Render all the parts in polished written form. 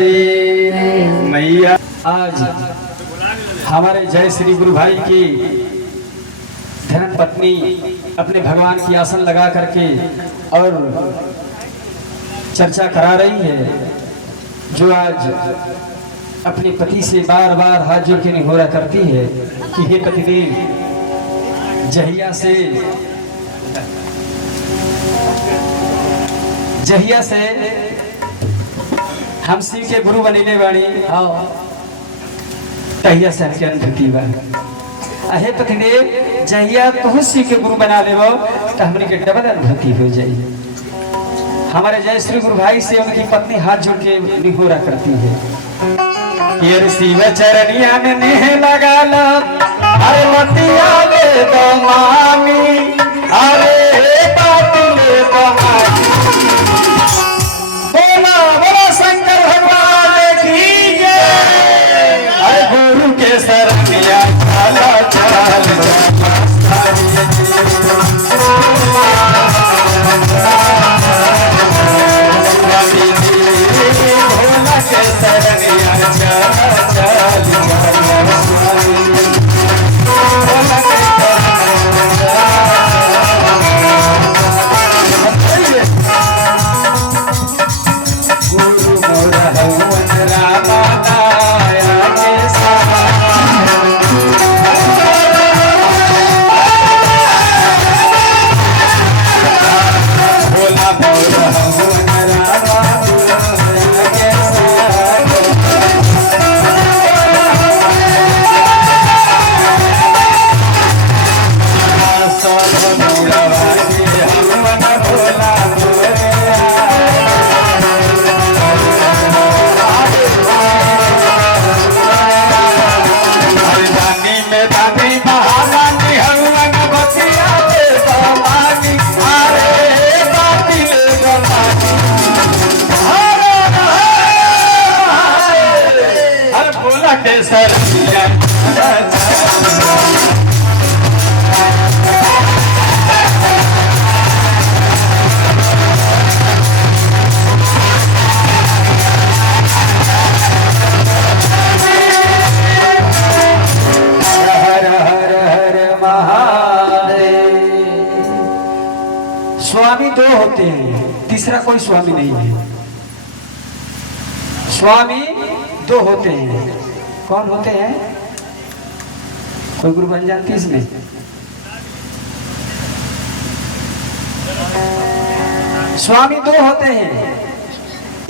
दे मैया। आज हमारे जय श्री गुरु भाई की धर्म पत्नी अपने भगवान की आसन लगा करके और चर्चा करा रही है, जो आज अपने पति से बार बार हाथ जोड़ के निहोरा करती है कि हे पतिदेव, जहिया से हम शिव के गुरु बनीले बाड़ी तहिया से हमके अनुभूति बा। अहे पतिदेव, जहिया तू शिव के गुरु बना लेबो तो हमने के डबल अनुभूति हो जाए। हमारे जय श्री गुरु भाई से उनकी पत्नी हाथ जोड़ के निहोरा करती है, ये शिव चरनिया में नेह लगा लो, अरे मतिया दे दो मामी, अरे बात ले दो मामी। बोला बोला शंकर भगवान की जय। अरे गुरु के शरणिया चलो चल स्वामी दो होते हैं, तीसरा कोई स्वामी नहीं है। स्वामी दो होते हैं। कौन होते हैं? कोई गुरु बन जानती इसमें? स्वामी दो होते हैं।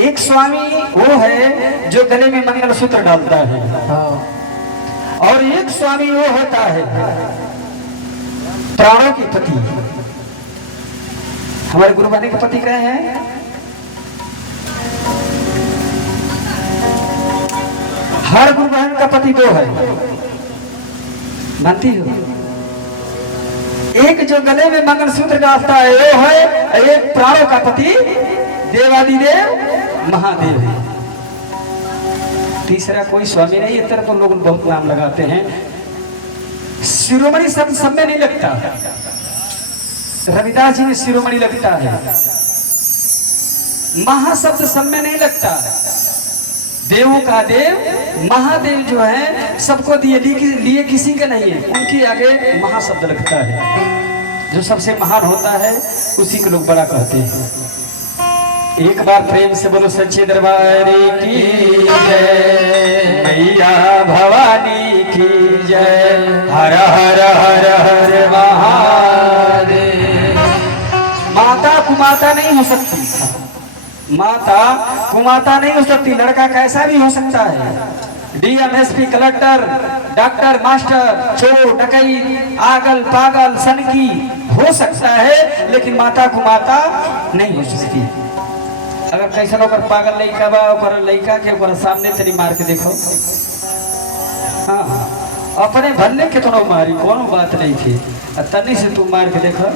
एक स्वामी वो है जो गले में मंगलसूत्र डालता है, और एक स्वामी वो होता है प्राणों के पति। हमारे गुरु बने के पति कहे हैं? हर गुरु बहन का पति दो है, मानती हो? एक जो गले में मंगलसूत्र डालता है वो है, एक प्राणों का पति देवादिदेव महादेव है। तीसरा कोई स्वामी नहीं। इस तरह तो लोग बहुत नाम लगाते हैं। शिरोमणि शब्द सब में नहीं लगता। रविदास जी में शिरोमणि लगता है, महाशब्द सब में नहीं लगता। देवों का देव महादेव जो है सबको लिए किसी के नहीं है, उनकी आगे महाशब्द लगता है। जो सबसे महान होता है उसी को लोग बड़ा कहते हैं। एक बार प्रेम से बोलो सच्चे दरबार की जय, मैया भवानी की जय। हर हर हर हर महादेव। माता कुमाता नहीं हो सकती, माता कुमाता नहीं हो सकती। लड़का कैसा भी हो सकता है, DM SP collector doctor master चोर डकैत आगल पागल सनकी हो सकता है, लेकिन माता कुमाता नहीं हो सकती। अगर कैसा होकर पागल लड़का बा और लड़का के सामने तेरी मार के देखो, हाँ अपने भरने के तो मारी कोनो बात नहीं थी, तनी से तू मार के देखो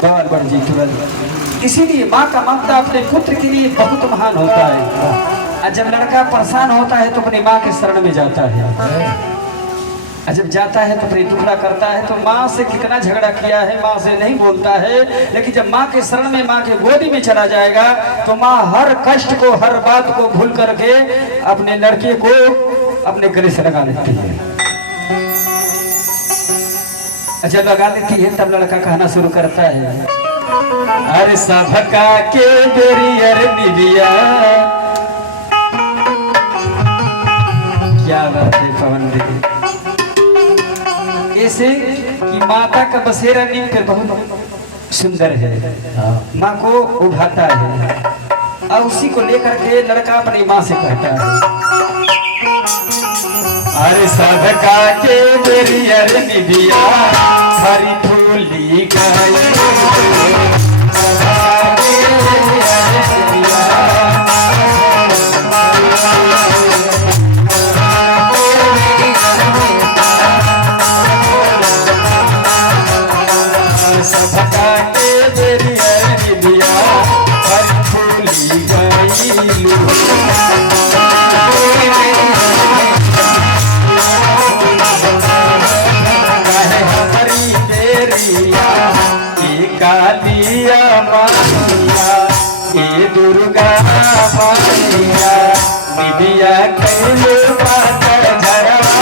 बार बार जी तुरंत। इसीलिए माँ का ममता अपने पुत्र के लिए बहुत महान होता है। और जब लड़का परेशान होता है तो अपनी माँ के शरण में जाता है। जब जाता है तो फिर टुकड़ा करता है, तो माँ से कितना झगड़ा किया है, माँ से नहीं बोलता है, लेकिन जब माँ के शरण में, माँ के गोदी में चला जाएगा तो माँ हर कष्ट को, हर बात को भूल करके अपने लड़के को अपने गले से लगा लेती है। जब लगा लेती है तब लड़का कहना शुरू करता है, अरे सबका के बेरी अरे निबिया। क्या बात है पवन देवी, ऐसे कि माता का बसेरा नींव पर बहुत सुंदर है, माँ को उठाता है और उसी को लेकर के लड़का अपनी माँ से कहता है, अरे सबका के बेरी अरे निबिया हरी फूली गाई। सबका के बेरी अरे निबिया हरी फूली गाई। कालिया मानिया ए दुर्गा मानिया निबिया कैले पाकर झरवा।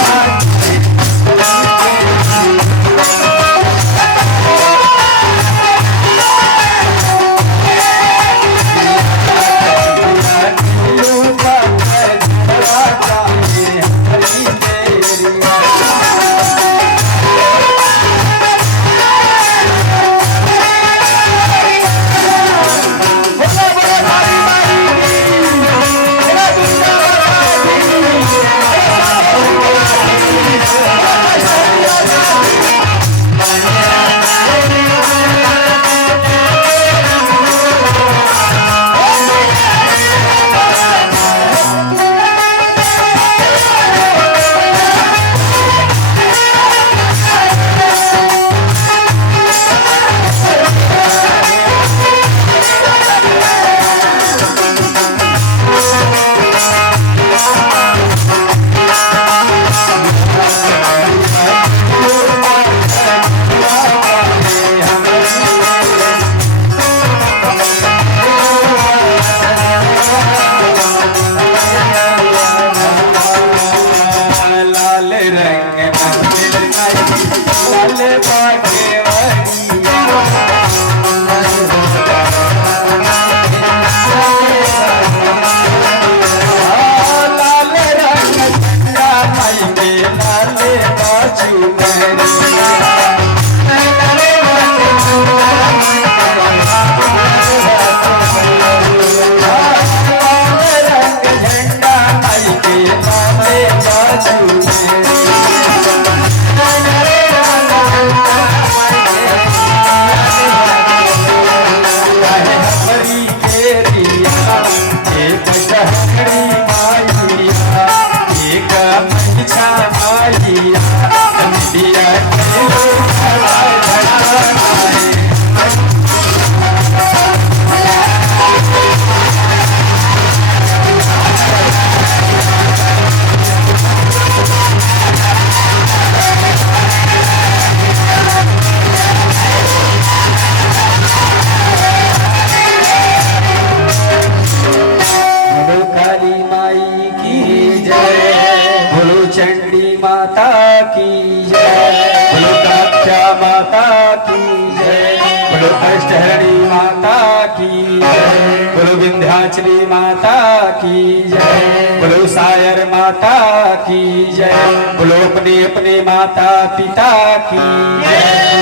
विंध्याचली माता की जय, बोलो सायर माता की जय, बोलो अपने अपने माता पिता की जय।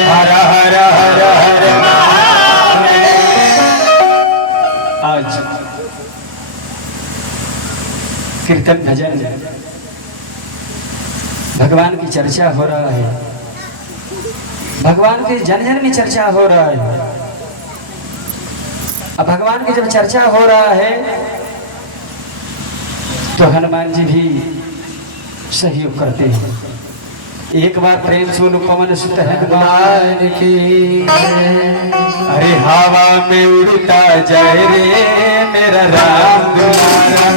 हर हर हर हर आज कीर्तन भजन भगवान की चर्चा हो रहा है, भगवान की जन जन में चर्चा हो रहा है। अब भगवान की जब चर्चा हो रहा है तो हनुमान जी भी सहयोग करते हैं। एक बार प्रेम से बोलो पवन सुत हनुमान की। अरे हवा में उड़ता जाए रे मेरा राम दुलारा,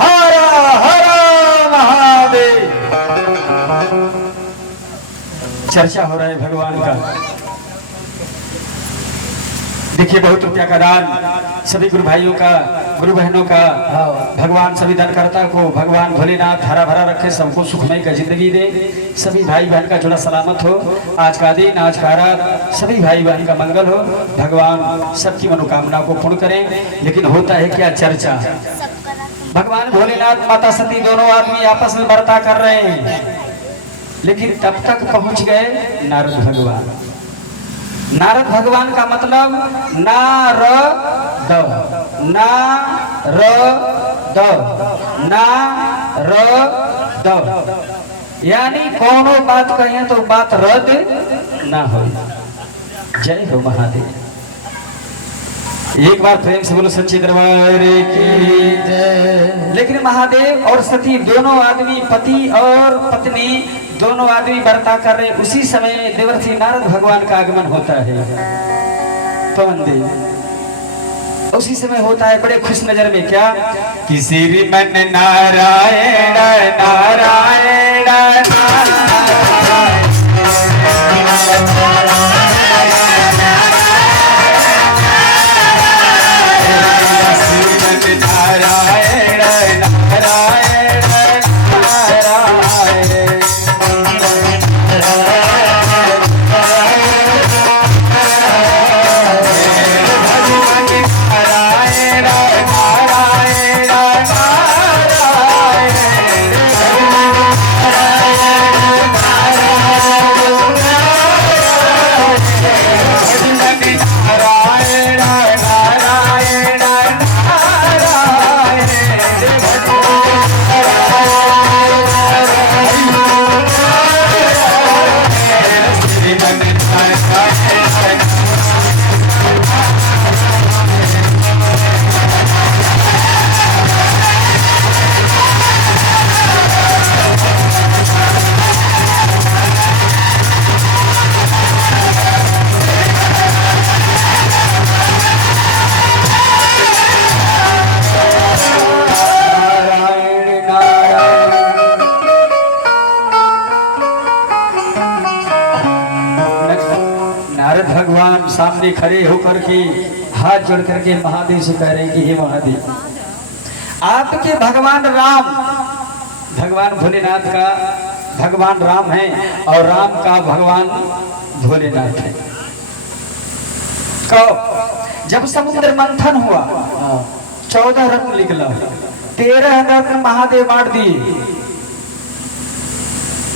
हर हर महादेव। चर्चा हो रहा है भगवान का। देखिए बहुत रुपया का दान सभी गुरु भाइयों का, गुरु बहनों का। भगवान सभी दानकर्ता को भगवान भोलेनाथ हरा भरा रखे, सबको सुखमय का जिंदगी दे। सभी भाई बहन का जोड़ा सलामत हो। आज का दिन, आज का रात सभी भाई बहन का मंगल हो। भगवान सबकी मनोकामना को पूर्ण करें। लेकिन होता है क्या चर्चा, भगवान भोलेनाथ माता सती दोनों आदमी आपस में वार्ता कर रहे हैं। लेकिन तब तक पहुंच गए नारद भगवान। नारद भगवान का मतलब नारद, नारद, यानी कोनो बात कहिए तो बात रद्द ना हो। जय हो महादेव। एक बार प्रेम से बोलो सच्चे दरबार की जय। लेकिन महादेव और सती दोनों आदमी, पति और पत्नी दोनों आदमी वार्ता कर रहे। उसी समय देवर्षि नारद भगवान का आगमन होता है पवन देव। उसी समय होता है बड़े खुश नजर में क्या कि श्रीमन नारायण नारायण नारायण। भगवान सामने खड़े होकर के हाथ जोड़ करके महादेव से कह रहे हैं कि हे महादेव, आपके भगवान राम, भगवान भोलेनाथ का भगवान राम है और राम का भगवान भोलेनाथ है। कब जब समुद्र मंथन हुआ 14 रत्न निकला, 13 रत्न महादेव बांट दिए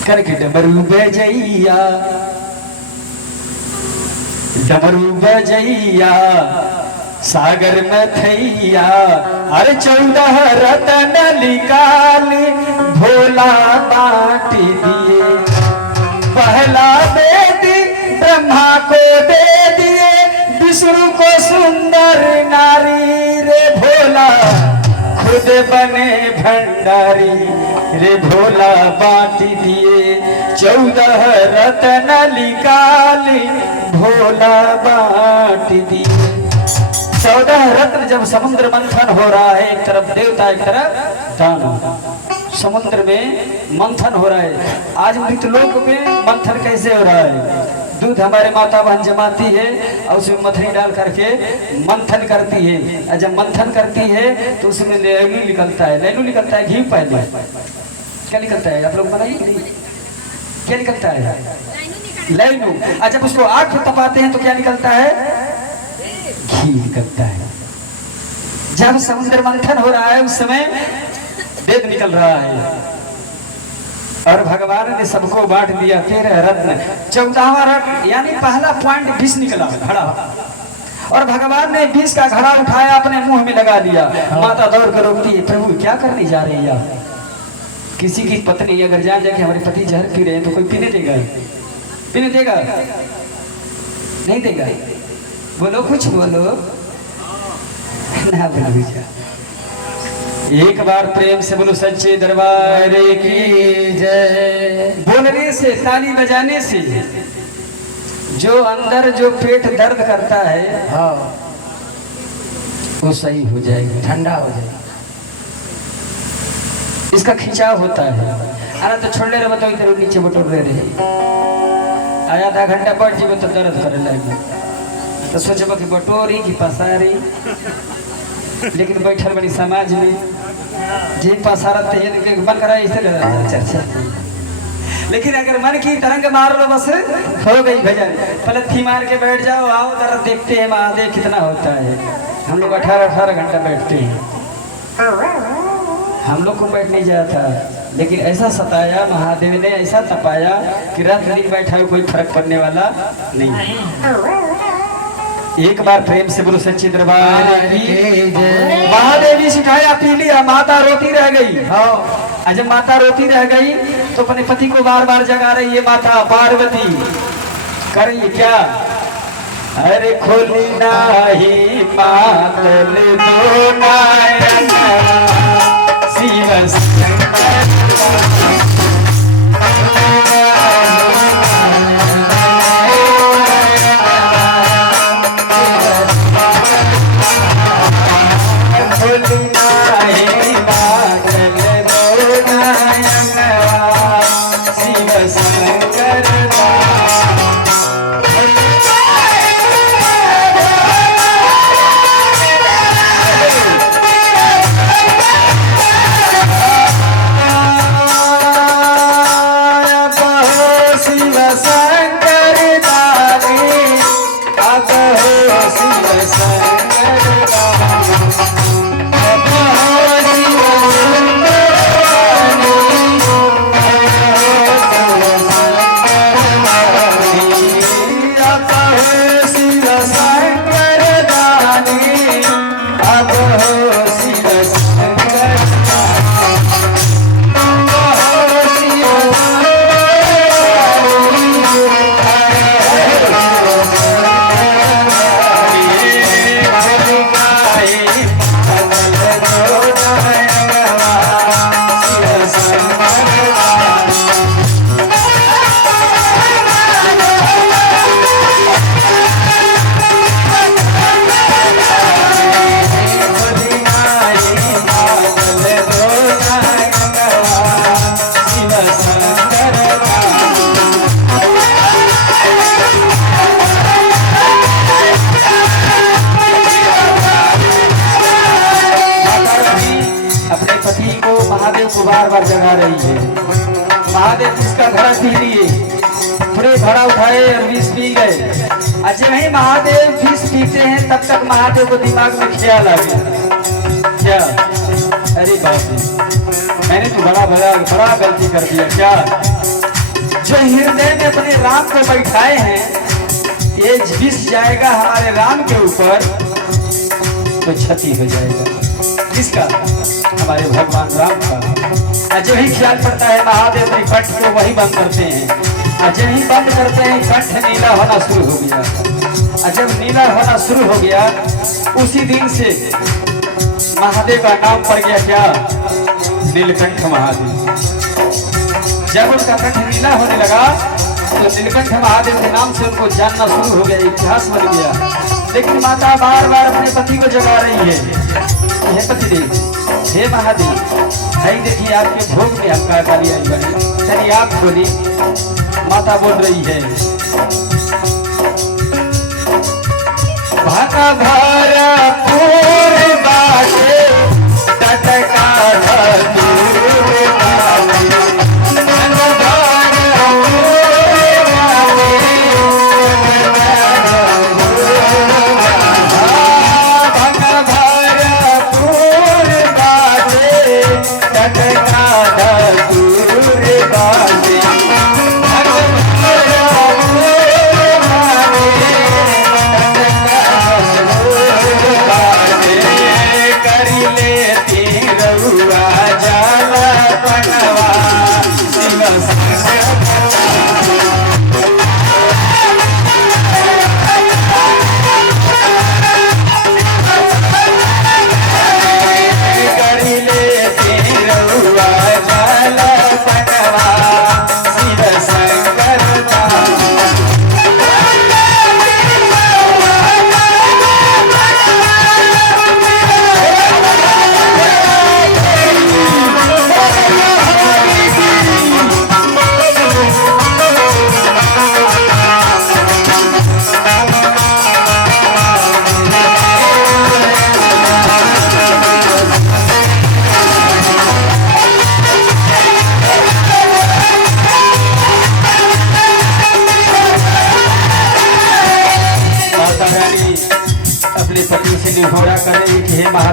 करके डमरू बजैया, डमरू बजैया सागर में थैया। अरे 14 रतन निकाल भोला बांट दिए। पहला वेद ब्रह्मा को दे दिए, विष्णु को सुंदर नारी रे भोला खुद बने भंडारी रे भोला बांट दिए। 14 रतन निकाल भोला बांट दिए। 14 रत्न जब समुद्र मंथन हो रहा है, एक तरफ देवता एक तरफ दानव, समुद्र में मंथन हो रहा है। आज मृतलोक में मंथन कैसे हो रहा है? दूध हमारे माता बहन जमाती है और उसमें मथनी डाल करके मंथन करती है। और जब मंथन करती है तो उसमें लैनू निकलता है, लैनू निकलता है घी। पहले क्या निकलता है आप लोग बताइए नहीं, क्या निकलता है? लैनू। और जब उसको आग में तपाते हैं तो क्या निकलता है? घी निकलता है। जब समुद्र मंथन हो रहा है उस समय वेद निकल रहा है और भगवान ने सबको बांट दिया 13 रत्न। 14वां रत्न यानी पहला पॉइंट 20 निकला घड़ा, और भगवान ने 20 का घड़ा उठाया अपने मुंह में लगा दिया। माता दौड़ कर रोकती है, प्रभु क्या करने जा रहे हैं आप? किसी की पत्नी अगर जान जाए कि हमारे पति जहर पी रहे हैं तो कोई पीने देगा? पीने देगा? नहीं देगा। बोलो कुछ बोलो ना बोलो। एक बार प्रेम से बोलो सच्चे दरबार की जय। बोलने से, ताली बजाने से जो अंदर जो पेट दर्द करता है वो सही हो जाएगा, ठंडा हो जाएगा। इसका खिंचाव होता है। आना तो छोड़ ले रहे बताओ इधर नीचे बटोर रहे आया आधा घंटा बैठ जीव तो दर्द करे लगे तो सोचब कि बटोरी की पसारी, लेकिन बैठल बड़ी समाज में जे पसारत है मन करा ऐसे चर्चा। लेकिन अगर मन की तरंग मार लो बस हो गई भजन, पलथी मार के बैठ जाओ, आओ जरा देखते हैं महादेव कितना होता है। हम लोग 18-18 घंटा बैठते हैं, हम लोग को बैठ नहीं जाता, लेकिन ऐसा सताया महादेव ने, ऐसा तपाया कि रात दिन बैठा है कोई फर्क पड़ने वाला नहीं। एक बार प्रेम से बोलो सच्ची दरबार की महादेवी सिखाया पी लिया, माता रोती रह गई। हाँ, जब माता रोती रह गई तो अपने पति को बार बार जगा रही है माता पार्वती, कर रही है क्या? अरे खोली नाही मातल दो नयन शिव शंकर बार बार जगा रही है। महादेव इसका घड़ा पी लिए, पूरे घड़ा उठाए और विष पी गए। अच्छा नहीं, महादेव विष पीते हैं तब तक महादेव को दिमाग में ख्याल आ गया क्या? अरे बाप रे, मैंने तो बड़ा गलती कर दिया क्या? जो हृदय में अपने राम को बैठाए हैं, ये विष जाएगा हमारे राम के ऊपर तो क्षति हो जाएगा। किसका? हमारे भगवान राम का। जो ही ख्याल पड़ता है महादेव अपने कंठ को वही बंद करते हैं, जो ही बंद करते हैं कंठ नीला होना शुरू हो गया। जब नीला होना शुरू हो गया उसी दिन से महादेव का नाम पड़ गया क्या? नीलकंठ महादेव। जब उनका कंठ नीला होने लगा तो नीलकंठ महादेव के नाम से उनको जानना शुरू हो गया, इतिहास बन गया। लेकिन माता बार बार अपने पति को जगा रही है, हे पतिदेव, हे महादेव, भाई देखिए आपके भोग में आपका गाली आई बनी, चलिए आप बोली। माता बोल रही है, भाका भारा पूरे बाटे टटका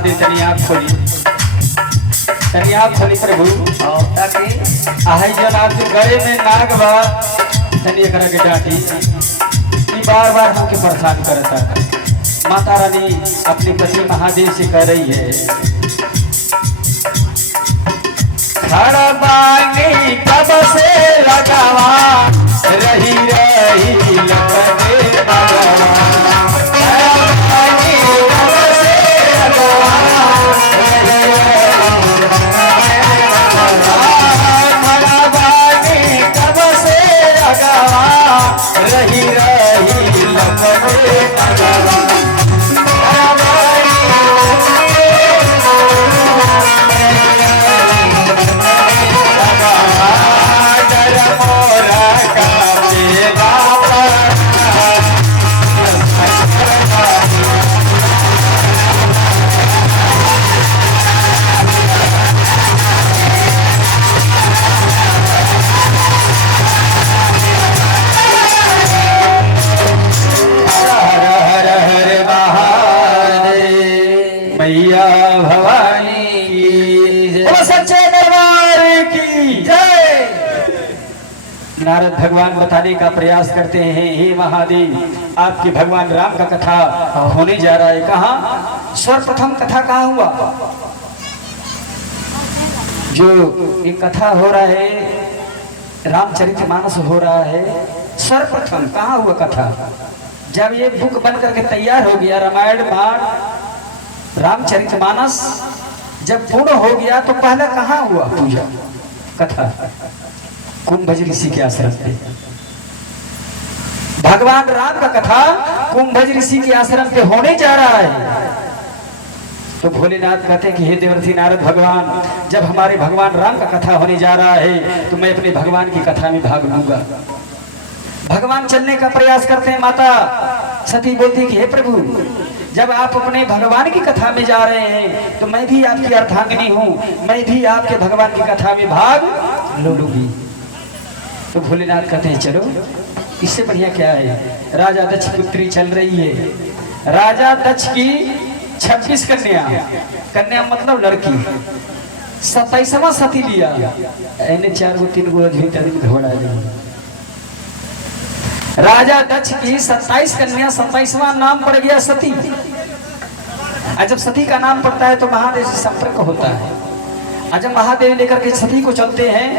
महादेव तनी आप खोली, तनी आप खोली प्रभु। और ताकि आहै जन आप जो गले में नाग बा तनी एकरा के डांटी, ई बार बार हमके परेशान करता है। माता रानी अपने पति महादेव से कह रही है, खड़ा बानी कब से लगावा रही रही लपटे रही रही लपटे मैया भवानी की जय, सच्चे दरबार की जय। नारद भगवान बताने का प्रयास करते हैं, हे महादेव आपके भगवान राम का कथा होने जा रहा है। कहाँ सर्वप्रथम कथा कहाँ हुआ? जो एक कथा हो रहा है रामचरितमानस हो रहा है, सर्वप्रथम कहाँ हुआ कथा? जब ये बुक बन करके तैयार हो गया रामायण रामचरितमानस जब पूर्ण हो गया तो पहले कहाँ हुआ पूजा कथा? कुंभज ऋषि के आश्रम पे भगवान राम का कथा कुंभज ऋषि के आश्रम पे होने जा रहा है। तो भोलेनाथ कहते हैं कि हे देवर्षि नारद भगवान, जब हमारे भगवान राम का कथा होने जा रहा है तो मैं अपने भगवान की कथा में भाग लूंगा। भगवान चलने का प्रयास करते हैं। माता सती बोलती कि हे प्रभु, जब आप अपने भगवान की कथा में जा रहे हैं तो मैं भी आपकी अर्धांगिनी हूँ, मैं भी आपके भगवान की कथा में भाग लूंगी। तो भोलेनाथ कहते हैं चलो, इससे बढ़िया क्या है? राजा दक्ष की पुत्री चल रही है। राजा दक्ष की 26 कन्या, कन्या मतलब लड़की, 27वां सती लिया। एने 4 गो 3 गो घोड़ा राजा दक्ष की 27 कन्या, 27वां नाम पड़ गया सती। और जब सती का नाम पड़ता है तो महादेव से संपर्क होता है। और जब महादेव लेकर के सती को चलते हैं,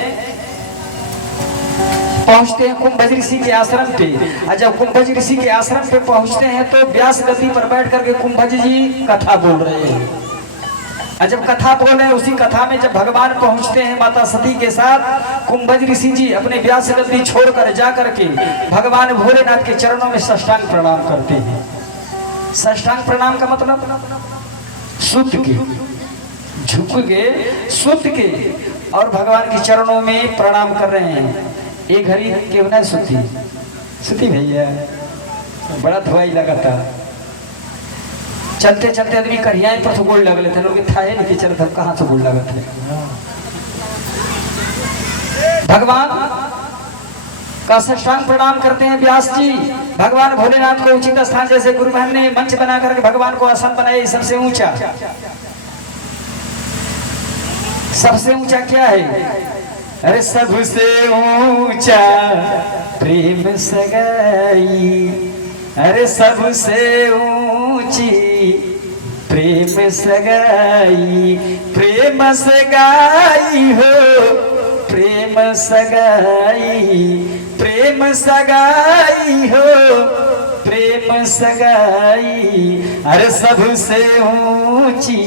पहुंचते हैं कुंभज ऋषि के आश्रम पे। और जब कुंभज ऋषि के आश्रम पे पहुंचते हैं तो व्यास गद्दी पर बैठ करके कुंभज जी कथा बोल रहे हैं। और जब कथा बोल रहे हैं, उसी कथा में जब भगवान पहुंचते हैं माता सती के साथ, कुंभज ऋषि जी अपने व्यास गद्दी छोड़कर जा करके भगवान भोलेनाथ के चरणों में साष्टांग प्रणाम करते हैं। साष्टांग प्रणाम का मतलब सुत के, झुक के, सुत के और भगवान के चरणों में प्रणाम कर रहे हैं। एक घड़ी क्यों ना सुती सुती भैया, बड़ा धुआई लगा था। चलते चलते आदमी करियाए पर तो गोल लग लेते हैं, लोग था नहीं कि चलते कहाँ से गोल लगा थे। भगवान का साष्टांग प्रणाम करते हैं व्यास जी। भगवान भोलेनाथ को उचित स्थान, जैसे गुरु बहन ने मंच बना करके भगवान को आसन बनाया, सबसे ऊंचा। सबसे ऊंचा क्या है? अरे सबसे ऊंचा प्रेम सगाई, अरे सबसे ऊंची प्रेम सगाई, प्रेम सगाई हो, प्रेम सगाई, प्रेम सगाई हो, प्रेम सगाई, अरे सबसे ऊंची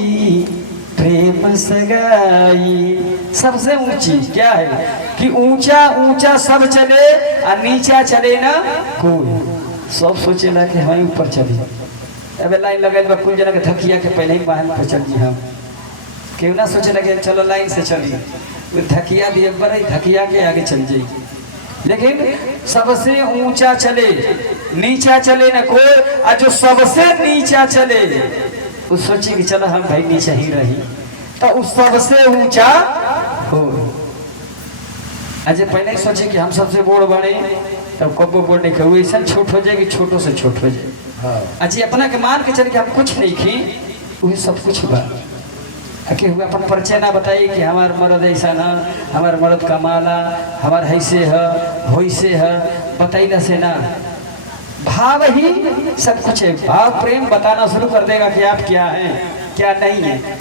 प्रेम सगाई। सबसे ऊंची क्या है कि ऊंचा ऊंचा सब चले और नीचा चले ना कोई। सब सोचेला कि हम ऊपर चली, अब लाइन लगा कुल जना के धकिया के पहले ही महल पर चल जी। हम क्यों ना सोचे लगे चलो लाइन से चली, धकिया दिए बड़े धकिया के आगे चल जाए। लेकिन सबसे ऊंचा चले, नीचा चले ना कोई। और जो सबसे नीचा चले वो सोचे कि चलो हम भाई नीचे ही रही, तो उस सबसे ऊंचा हो। अजय पहले ही सोचे कि हम सबसे बोड़ बने, तब कबो बोड़ नहीं कहो, ऐसा छोट हो जाए कि छोटों से छोट हो जाए। अच्छा अपना के मान के चले कि हम कुछ नहीं खी, वही सब कुछ बा। कि हुआ अपन परिचय ना बताइए कि हमार मर्द ऐसा ना, हमार मर्द कमाला, हमार ऐसे है वैसे है, बताइला से ना। भाव ही सब कुछ है। भाव प्रेम बताना शुरू कर देगा कि आप क्या हैं क्या नहीं है।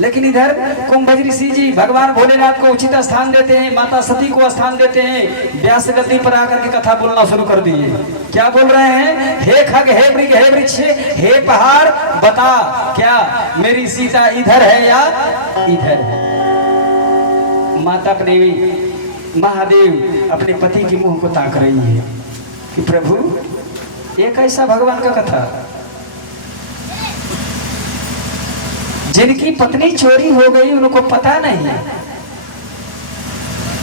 लेकिन इधर कुंभ ऋषि जी भगवान भोलेनाथ को उचित स्थान देते हैं, माता सती को स्थान देते हैं, व्यास गद्दी पर आकर के कथा बोलना शुरू कर दिए। क्या बोल रहे हैं? हे खग, हे मृग, हे वृक्ष, हे पहाड़, बता क्या मेरी सीता इधर है या इधर है। माता अपने महादेव अपने पति के मुंह को ताक रही है कि प्रभु एक ऐसा भगवान का कथा जिनकी पत्नी चोरी हो गई, उनको पता नहीं है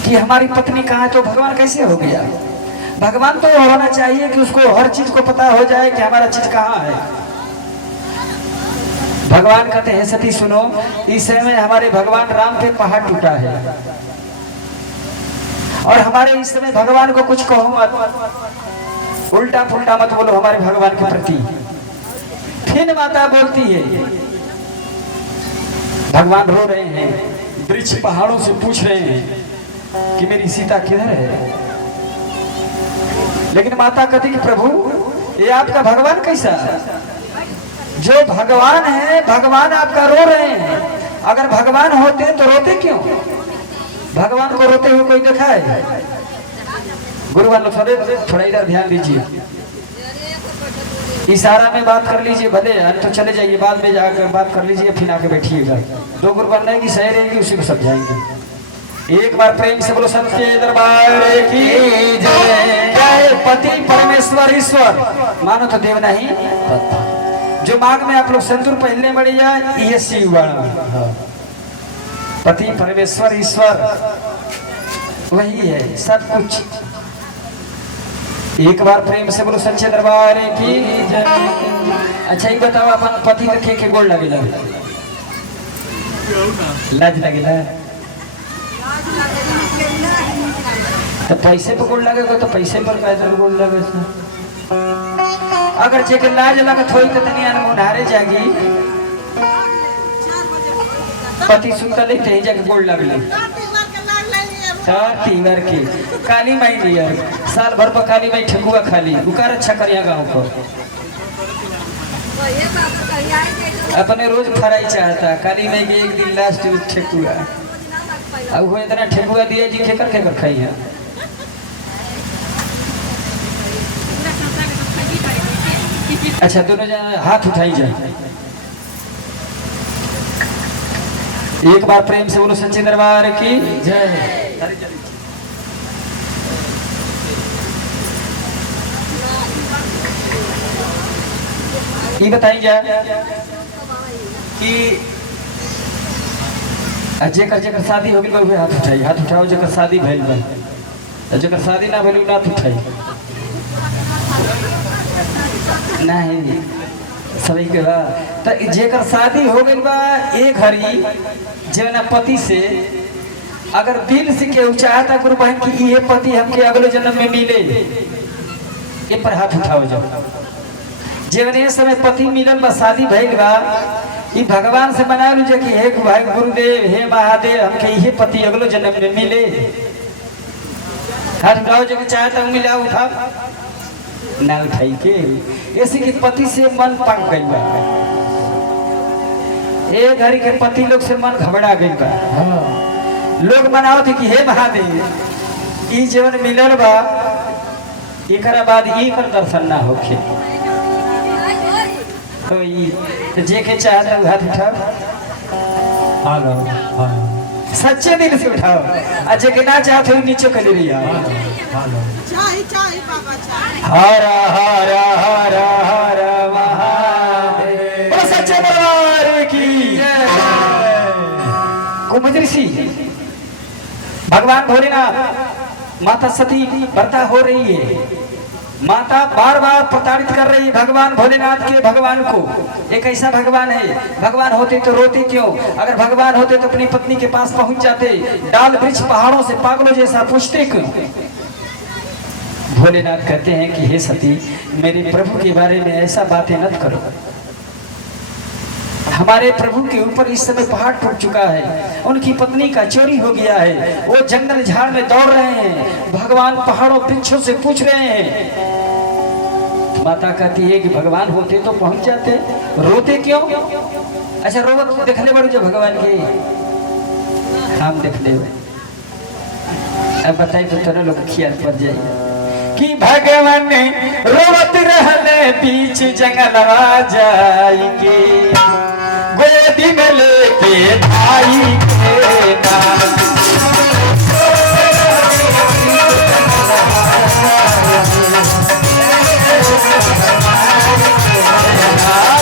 कि हमारी पत्नी कहाँ है, तो भगवान कैसे हो गया? भगवान तो होना चाहिए कि उसको हर चीज को पता हो जाए कि हमारा चीज कहाँ है। भगवान कहते हैं सती सुनो, इस समय हमारे भगवान राम पे पहाड़ टूटा है और हमारे इस समय भगवान को कुछ कहो मत, उल्टा पुल्टा मत बोलो हमारे भगवान के प्रति। फिर माता बोलती है, भगवान रो रहे हैं, वृक्ष पहाड़ों से पूछ रहे हैं कि मेरी सीता किधर है। लेकिन माता कहती कि प्रभु ये आपका भगवान कैसा? जो भगवान है, भगवान आपका रो रहे हैं। अगर भगवान होते तो रोते क्यों? भगवान को रोते हुए कोई देखा है? गुरु वालों थोड़ा इधर ध्यान दीजिए, इशारा में बात कर लीजिए, भले तो चले जाइए, बाद में जाकर बात कर लीजिए, फिर आके बैठिएगा। दो गुरु बनने की सही रहेगी, उसी को समझाएंगे। एक बार प्रेम से बोलो सत्य दरबार की जय। जय पति परमेश्वर ईश्वर, मानो तो देव नहीं। जो मांग में आप लोग संतूर पहनने बड़ी जाए, ये शिव पति परमेश्वर ईश्वर वही है सब कुछ। एक बार प्रेम से बोलो सच्चे दरबार की जय। अच्छा ये बताओ, अपन पति के गोड़ लगेला, लाज लगेला? तो पैसे पर गोड़ लगेगा तो पैसे पर पैदल गोड़ लगे। अगर जेके लाज लगत होई तो तनी अनमुनारे जागी, पति सुतल है जाके गोड़ लगले तीवर की काली माई दिया साल भर पर काली माई ठेकुआ खाली उकार अच्छा करिया गाँव को। अपने रोज फराई चाहता, काली माई के एक दिन लास्ट ठेकुआ, अब वो इतना ठेकुआ दिया जी खेकर खेकर खाई है। अच्छा दोनों जन हाथ उठाई जाए, एक बार प्रेम से बोलो सच्चे दरबार की जय। ये बताई जाए कि जेकर जेकर शादी हो गई हाथ उठाई, हाथ उठाओ जेकर शादी भइल बा, जेकर शादी ना भइल हाथ उठाई नहीं सभी के बा। तो जेकर शादी हो गई बा एक हरी जेना पति से अगर दिल से केहू चाहता गुरु बहन की ये पति हमके अगले जन्म में मिले, ये पर हाथ उठाओ जाओ। जेवने समय पति मिलन बा शादी भइल बा, ये भगवान से मना लीजिए कि हे भाई गुरुदेव हे महादेव हमके ये पति अगले जन्म में मिले। हाथ उठाओ जो चाहता हूँ मिला, उठा ना उठाई के ऐसे कि पति से मन पक गई बा, ए घड़ी के पति लोग से मन घबरा गई बा। लोग मनाओ थे कि हे महादेव ई जीवन मिलल बा, एकरा बाद ई कर दर्शन ना होखे। तो ये जे के चाहता हाथ उठाओ, सच्चे दिल से उठाओ, अच्छा के ना चाहते हो नीचे कर लिया। हर हर हर हर महादेव, सच्चे दरबार की कुंभ ऋषि भगवान भोलेनाथ माता सती व्रता हो रही है, माता बार बार प्रताड़ित कर रही है भगवान भोलेनाथ के भगवान को। एक ऐसा भगवान है, भगवान होते तो रोते क्यों? अगर भगवान होते तो अपनी पत्नी के पास पहुंच जाते, डाल वृक्ष पहाड़ों से पागलों जैसा पूछते क्यों? भोलेनाथ कहते हैं कि हे सती मेरे प्रभु के बारे में ऐसा बातें मत करो, हमारे प्रभु के ऊपर इस समय पहाड़ टूट चुका है, उनकी पत्नी का चोरी हो गया है, वो जंगल झाड़ में दौड़ रहे हैं, भगवान पहाड़ों वृक्षों से पूछ रहे हैं। माता कहती है कि भगवान होते तो पहुंच जाते, रोते क्यों? अच्छा रोवत देखने बड़े जो भगवान के हम देखने में, अब बताइए तो तेरा लोग खियाल पड़ जाएगा कि भगवान रोवत रहने बीच जंगलवा जाएंगे, गोदी में लेके भाई के नाम।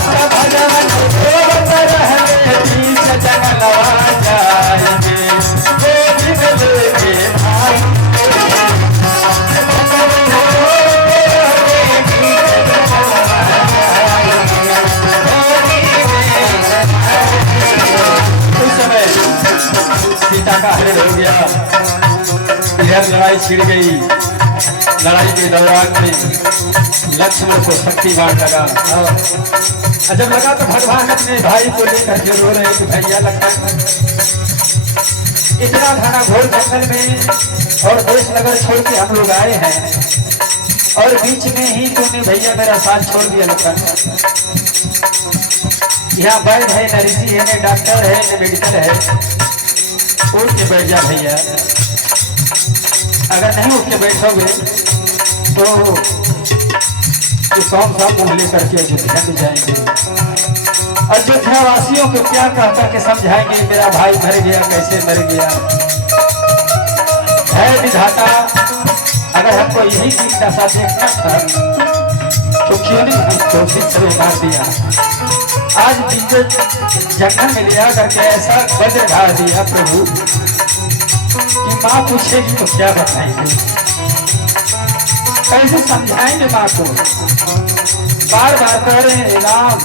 भगवान रोवत रहने बीच जंगलवा जाएंगे, गोदी में लेके भाई। सीता का हरण हो गया, इधर लड़ाई छिड़ गई। लड़ाई के दौरान में लक्ष्मण को शक्तिवान लगा, और जब लगा तो भगवान अपने भाई को लेकर के रो रहे कि भैया लक्ष्मण इतना घना घोर जंगल में और देश नगर छोड़ के हम लोग आए हैं, और बीच में ही तूने भैया मेरा साथ छोड़ दिया लक्ष्मण। यहाँ वैद्य है, न ऋषि है, न डॉक्टर है, न मेडिकल है, उठ के बैठ जा भैया। अगर नहीं उठ के बैठोगे तो कौन सा मुंह लेकर के अयोध्या में जाएंगे, अयोध्या वासियों को क्या कहकर के समझाएंगे मेरा भाई मर गया, कैसे मर गया। है विधाता, अगर हमको यही की दशा देखना था तो क्यों नहीं हमको फिर मार दिया। आज जंगल में लिया करके ऐसा वज्र ढाल दिया प्रभु कि माँ पूछेगी तो क्या बताएंगे, कैसे समझाएंगे माँ को। बार बार कह रहे हैं राम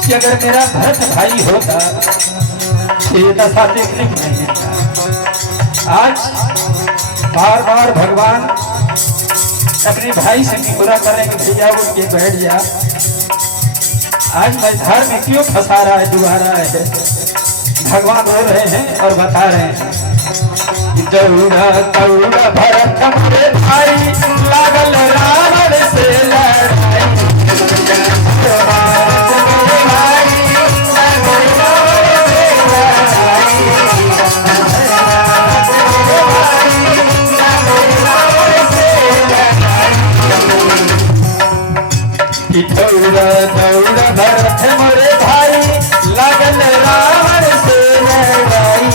कि अगर मेरा भरत भाई होता तो ये दशा देखने को नहीं मिलता। आज बार बार भगवान अपने भाई से बुरा करेंगे, भैया उठ के बैठ जा। आज मैं घर में क्यों फंसा रहा है, डुबा रहा है। भगवान रो रहे हैं और बता रहे हैं दौड़ा दौड़ा भरत मेरे भाई, लागल रावण से लड़ाई। दौड़ा दौड़ा भरत मोरे भाई, लागल रावण से लड़ाई।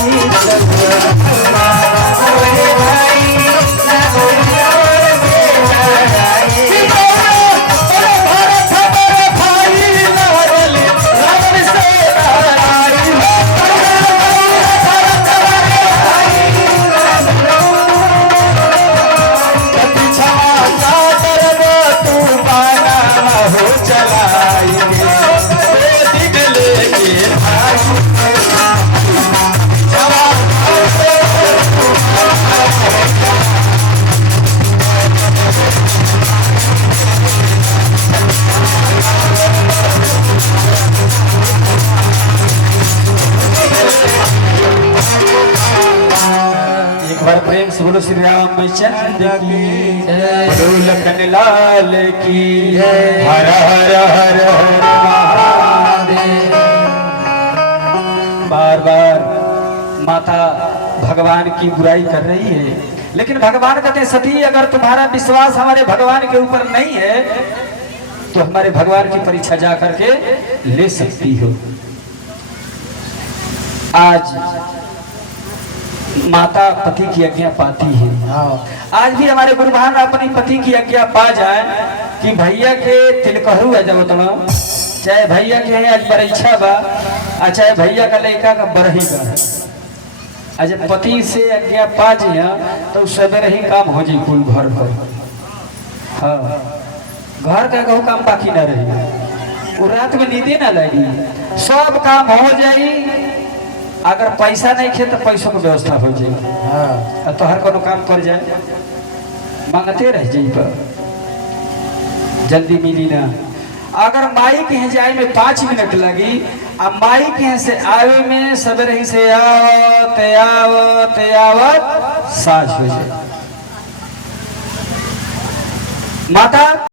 प्रेम से बोलो श्री रामचंद्र की जय, बोलो लखन लाल की जय। हर हर हर हर महादेव। बार बार माता भगवान की बुराई कर रही है, लेकिन भगवान कहते सती अगर तुम्हारा विश्वास हमारे भगवान के ऊपर नहीं है तो हमारे भगवान की परीक्षा जा करके ले सकती हो। आज माता पति की आज्ञा पाती है। आज भी हमारे गुरुभान अपनी पति की आज्ञा पा जाए कि भैया के तिलकहरू है जब उतना, चाहे भैया के आज परीक्षा बा, चाहे भैया का लड़का का बरही बा, आज पति से आज्ञा पा जिया तो सवेरे ही काम हो जाए कुल घर पर। हाँ, घर का कहूँ काम बाकी ना रही, वो रात में नींदे ना लगी, सब काम हो जाए। अगर पैसा नहीं खे तो पैसों की व्यवस्था हो जाए। तो हर कोनो काम कर जाए, मांगते रह जाए पर जल्दी मिली ना। अगर माई के जाए में 5 मिनट लगी अब माई के यहाँ से आवे में सब रही से आवत आवत साझ हो जाए। माता